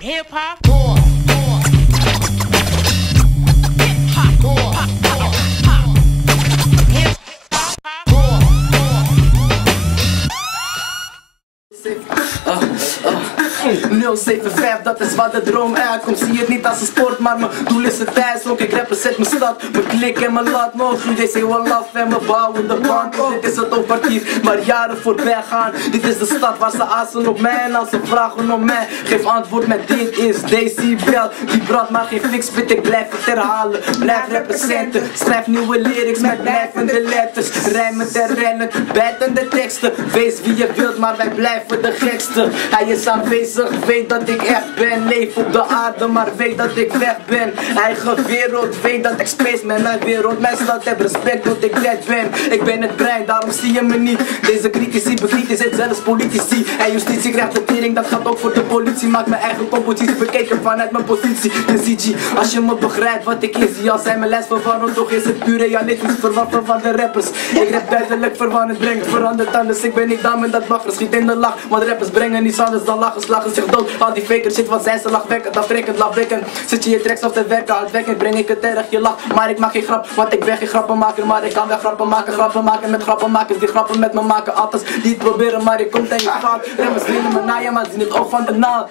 Hip-hop. Uh, 075, dat is wat de droom uitkomt. Zie het niet als een sport, maar mijn doel is het thuis. Ook ik represent mijn stad, mijn klik en mijn lat. No, groei deze walaf en mijn bouwen de band. Dit is het operatief, maar jaren voorbij gaan. Dit is de stad waar ze azen op mij en als ze vragen om mij. Geef antwoord met dit is Daisy Bell. Die brandt maar geen fix, bit, ik blijf het herhalen. Blijf representen, schrijf nieuwe lyrics met blijvende letters. Rijmen te rennen, bijtende teksten. Wees wie je wilt, maar wij blijven de gekste. Hij is aanwezig, weet dat ik echt ben. Leef op de aarde, maar weet dat ik weg ben. Eigen wereld, weet dat ik space ben. Mijn wereld, mijn stad, heb respect dat ik dead ben. Ik ben het brein, daarom zie je me niet. Deze critici bekritiseert zelfs politici. En justitie krijgt de tering, dat gaat ook voor de politie. Maak mijn eigen compositie, bekeken vanuit mijn positie. De CG, als je me begrijpt wat ik is. Ja, zijn mijn les verwarrend, toch is het puur realistisch. Verwachten van de rappers. Ik rap duidelijk verwarrend, brengt veranderd anders. Ik ben niet dam en dat bagger schiet in de lach. Want rappers brengen niets anders dan lachen, slagen zich dood. Al die fakers shit, wat zijn ze lachwekkend, afrekkend, lachwekkend. Zit je tracks of te werken, hardwekkend, breng ik het erg, je lacht. Maar ik maak geen grap, want ik ben geen grappenmaker. Maar ik kan wel grappen maken met grappenmakers. Die grappen met me maken, altijd die het proberen, maar ik kom tegen je fout. Remmers willen me naaien, maar zien het oog van de naald.